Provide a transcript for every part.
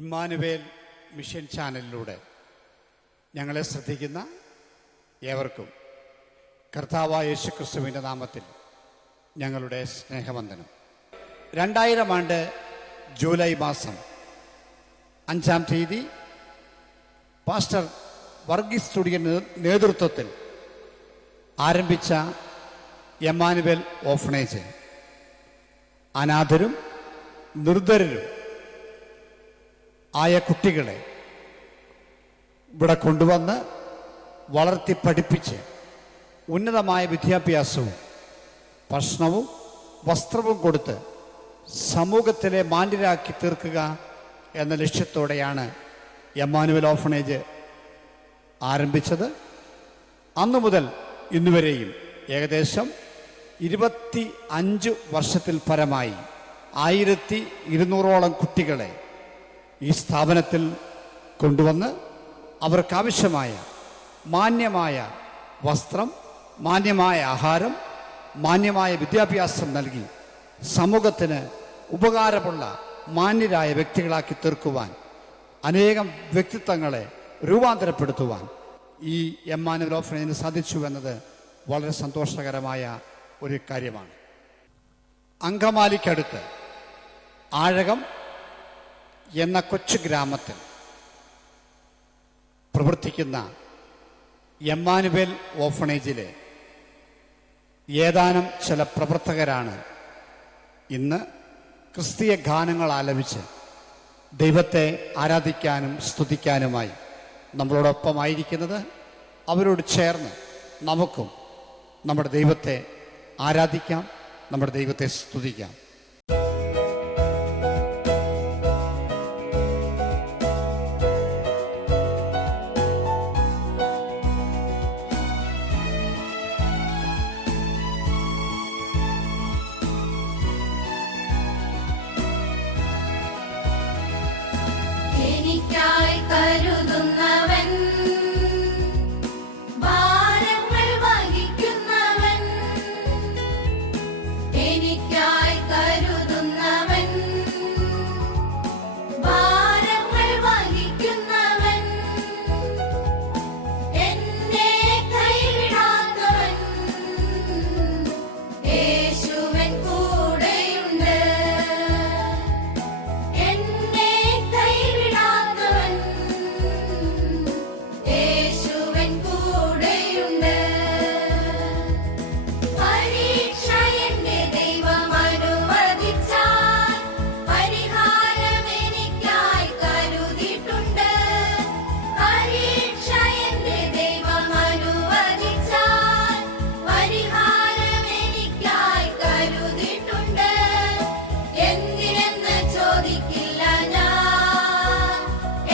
Emmanuel mission ചാനലിലൂടെ ഞങ്ങളെ ശ്രദ്ധിക്കുന്ന ഏവർക്കും കർത്താവായ യേശുക്രിസ്തുവിൻ്റെ നാമത്തിൽ ഞങ്ങളുടെ സ്നേഹവന്ദനം. 2000 ആണ്ട് ജൂലൈ മാസം 5-ാം തീയതി പാസ്റ്റർ വർഗീസ് തുടിയുടെ നേതൃത്വത്തിൽ ആരംഭിച്ച ഇമ്മാനുവേൽ ഓർഫനേജ് അനാഥരും നിർധരരും ആയ കുട്ടികളെ ഇവിടെ കൊണ്ടുവന്ന് വളർത്തി പഠിപ്പിച്ച് ഉന്നതമായ വിദ്യാഭ്യാസവും ഭക്ഷണവും വസ്ത്രവും കൊടുത്ത് സമൂഹത്തിലെ മാന്യരാക്കി തീർക്കുക എന്ന ലക്ഷ്യത്തോടെയാണ് ഇമ്മാനുവേൽ ഓർഫനേജ് ആരംഭിച്ചത്. അന്നു മുതൽ ഇന്നുവരെയും ഏകദേശം 25 വർഷത്തിൽ പരമായി 1200ഓളം കുട്ടികളെ ഈ സ്ഥാപനത്തിൽ കൊണ്ടുവന്ന് അവർക്കാവശ്യമായ മാന്യമായ വസ്ത്രം, മാന്യമായ ആഹാരം, മാന്യമായ വിദ്യാഭ്യാസം നൽകി സമൂഹത്തിന് ഉപകാരമുള്ള മാന്യരായ വ്യക്തികളാക്കി തീർക്കുവാൻ, അനേകം വ്യക്തിത്വങ്ങളെ രൂപാന്തരപ്പെടുത്തുവാൻ ഈ ഇമ്മാനുവേൽ ഓർഫനേജിന് സാധിച്ചു എന്നത് വളരെ സന്തോഷകരമായ ഒരു കാര്യമാണ്. അങ്കമാലിക്കടുത്ത് ആഴകം എന്ന കൊച്ചു ഗ്രാമത്തിൽ പ്രവർത്തിക്കുന്ന ഇമ്മാനുവേൽ ഓർഫനേജിലെ ഏതാനും ചില പ്രവർത്തകരാണ് ഇന്ന് ക്രിസ്തീയ ഗാനങ്ങൾ ആലപിച്ച് ദൈവത്തെ ആരാധിക്കാനും സ്തുതിക്കാനുമായി നമ്മളോടൊപ്പമായിരിക്കുന്നത്. അവരോട് ചേർന്ന് നമുക്കും നമ്മുടെ ദൈവത്തെ ആരാധിക്കാം, നമ്മുടെ ദൈവത്തെ സ്തുതിക്കാം. എനിക്കായി കരുതുന്നവൻ, ഭാരങ്ങൾ വഹിക്കുന്നവൻ, എനിക്കായി കരുതുന്നവൻ, ഭാരങ്ങൾ വഹിക്കുന്നവൻ, എന്നെ കൈവിടാത്തവൻ, യേശുവൻ കൂടെയുണ്ട്. എന്നെ കൈവിടാത്തവൻ, യേശുവൻ കൂടെയുണ്ട്. പരീക്ഷ എന്റെ ദൈവം അനുവദിച്ചാൽ പരിഹാരം എനിക്കായി കരുതിയിട്ടുണ്ട്. പരീക്ഷ എന്റെ ദൈവം അനുവദിച്ചാൽ പരിഹാരം എനിക്കായി കരുതിയിട്ടുണ്ട്. എന്തിനെന്ന് ചോദിക്കില്ല ഞാൻ,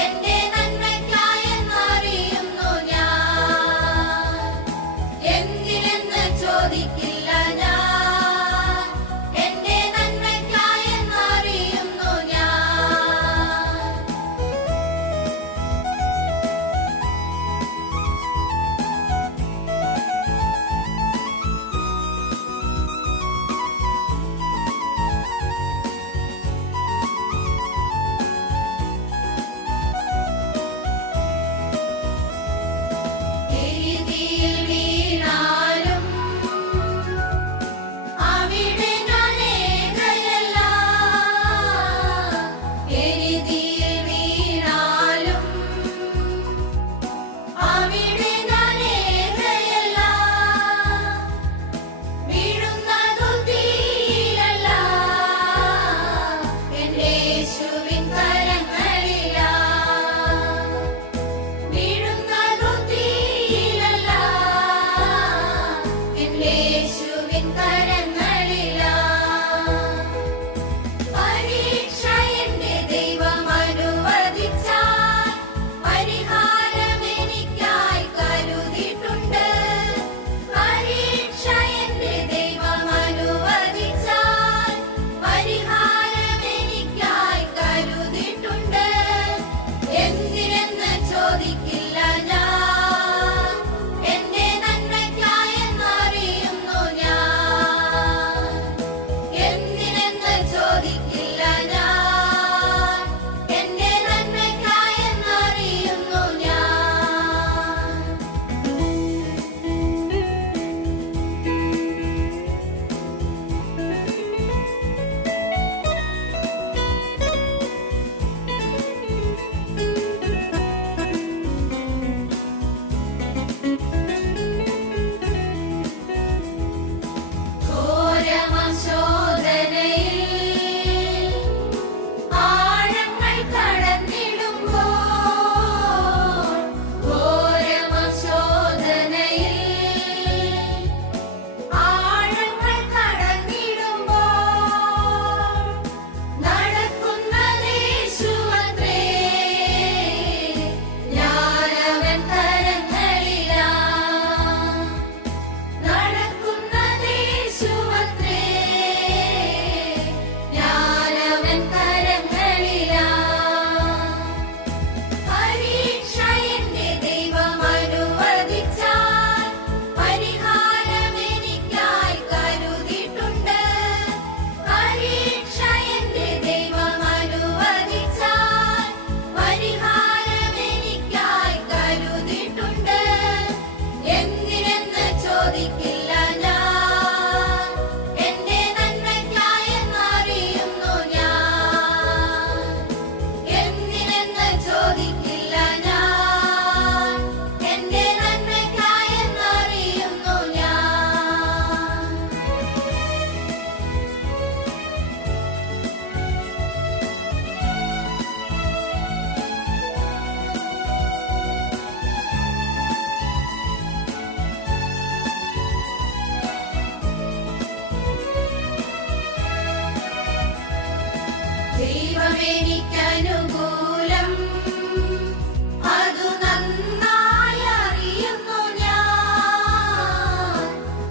എന്റെ നന്മയ്ക്കായെന്നറിയുന്നു ഞാൻ. എന്തിനെന്ന് ചോദിക്കില്ല ഞാൻ, എന്റെ നന്മയ്ക്കായെന്നറിയുന്നു ഞാൻ. എഴുതിയിൽ വീണാലും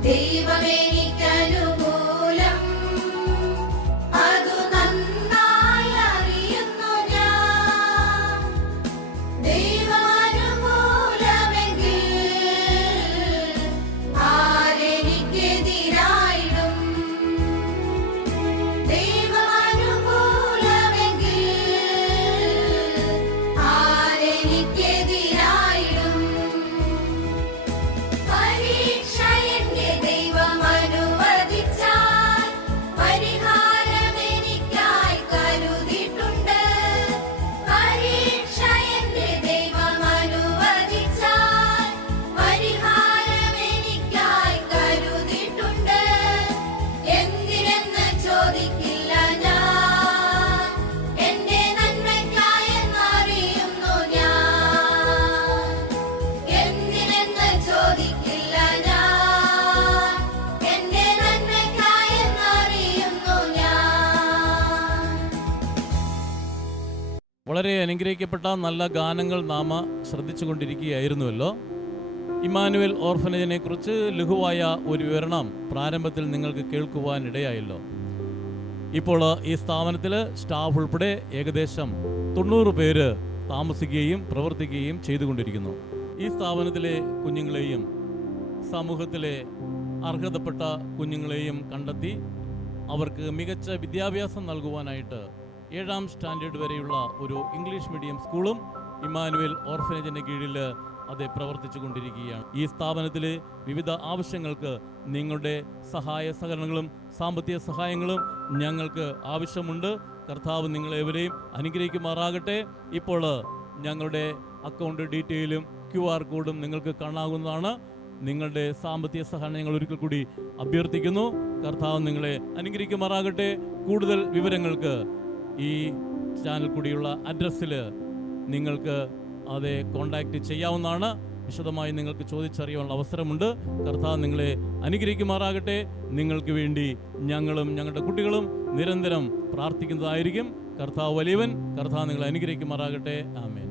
ദൈവമെനിക്കനുകൂലം, അതു നന്നായി അറിയുന്നു ഞാൻ. ദൈവാനുകൂലമെങ്കിൽ ആരെനിക്കെതിരായിടും? ദൈവാനുകൂലമെങ്കിൽ ആരെനിക്കെതിരായിടും? പരീക്ഷ എന്റെ ദൈവം അനുവദിച്ചാൽ പരിഹാരം എനിക്കായി കരുതിയിട്ടുണ്ട്. പരീക്ഷ എന്റെ ദൈവം അനുവദിച്ചാൽ പരിഹാരം എനിക്കായി കരുതിയിട്ടുണ്ട്. എന്തിനെന്ന് ചോദിക്കില്ല ഞാൻ, എന്റെ നന്മയ്ക്കായെന്നറിയുന്നു ഞാൻ. എന്തിനെന്ന് ചോദിക്കില്ല ഞാൻ, എന്റെ നന്മയ്ക്കായെന്നറിയുന്നു ഞാൻ. വളരെ അനുഗ്രഹിക്കപ്പെട്ട നല്ല ഗാനങ്ങൾ നാം ശ്രദ്ധിച്ചുകൊണ്ടിരിക്കുകയായിരുന്നുവല്ലോ. ഇമ്മാനുവേൽ ഓർഫനേജിനെ കുറിച്ച് ലഘുവായ ഒരു വിവരണം പ്രാരംഭത്തിൽ നിങ്ങൾക്ക് കേൾക്കുവാനിടയായല്ലോ. ഇപ്പോൾ ഈ സ്ഥാപനത്തിൽ സ്റ്റാഫ് ഉൾപ്പെടെ ഏകദേശം 90 പേര് താമസിക്കുകയും പ്രവർത്തിക്കുകയും ചെയ്തുകൊണ്ടിരിക്കുന്നു. ഈ സ്ഥാപനത്തിലെ കുഞ്ഞുങ്ങളെയും സമൂഹത്തിലെ അർഹതപ്പെട്ട കുഞ്ഞുങ്ങളെയും കണ്ടെത്തി അവർക്ക് മികച്ച വിദ്യാഭ്യാസം നൽകുവാനായിട്ട് 7ാം സ്റ്റാൻഡേർഡ് വരെയുള്ള ഒരു ഇംഗ്ലീഷ് മീഡിയം സ്കൂളും ഇമ്മാനുവേൽ ഓർഫനേജിൻ്റെ കീഴിൽ അത് പ്രവർത്തിച്ചു കൊണ്ടിരിക്കുകയാണ്. ഈ സ്ഥാപനത്തിലെ വിവിധ ആവശ്യങ്ങൾക്ക് നിങ്ങളുടെ സഹായ സഹകരണങ്ങളും സാമ്പത്തിക സഹായങ്ങളും ഞങ്ങൾക്ക് ആവശ്യമുണ്ട്. കർത്താവ് നിങ്ങളെവരെയും അനുഗ്രഹിക്കുമാറാകട്ടെ. ഇപ്പോൾ ഞങ്ങളുടെ അക്കൗണ്ട് ഡീറ്റെയിലും QR കോഡും നിങ്ങൾക്ക് കാണാവുന്നതാണ്. നിങ്ങളുടെ സാമ്പത്തിക സഹായം ഞങ്ങൾ ഒരിക്കൽ കൂടി അഭ്യർത്ഥിക്കുന്നു. കർത്താവ് നിങ്ങളെ അനുഗ്രഹിക്കുമാറാകട്ടെ. കൂടുതൽ വിവരങ്ങൾക്ക് ഈ ചാനൽ കൂടിയുള്ള അഡ്രസ്സിൽ നിങ്ങൾക്ക് അത് കോൺടാക്റ്റ് ചെയ്യാവുന്നതാണ്. വിശദമായി നിങ്ങൾക്ക് ചോദിച്ചറിയാനുള്ള അവസരമുണ്ട്. കർത്താവ് നിങ്ങളെ അനുഗ്രഹിക്കുമാറാകട്ടെ. നിങ്ങൾക്ക് വേണ്ടി ഞങ്ങളും ഞങ്ങളുടെ കുട്ടികളും നിരന്തരം പ്രാർത്ഥിക്കുന്നതായിരിക്കും. കർത്താവ് വലിയവൻ. കർത്താവ് നിങ്ങളെ അനുഗ്രഹിക്കുമാറാകട്ടെ. ആമേൻ.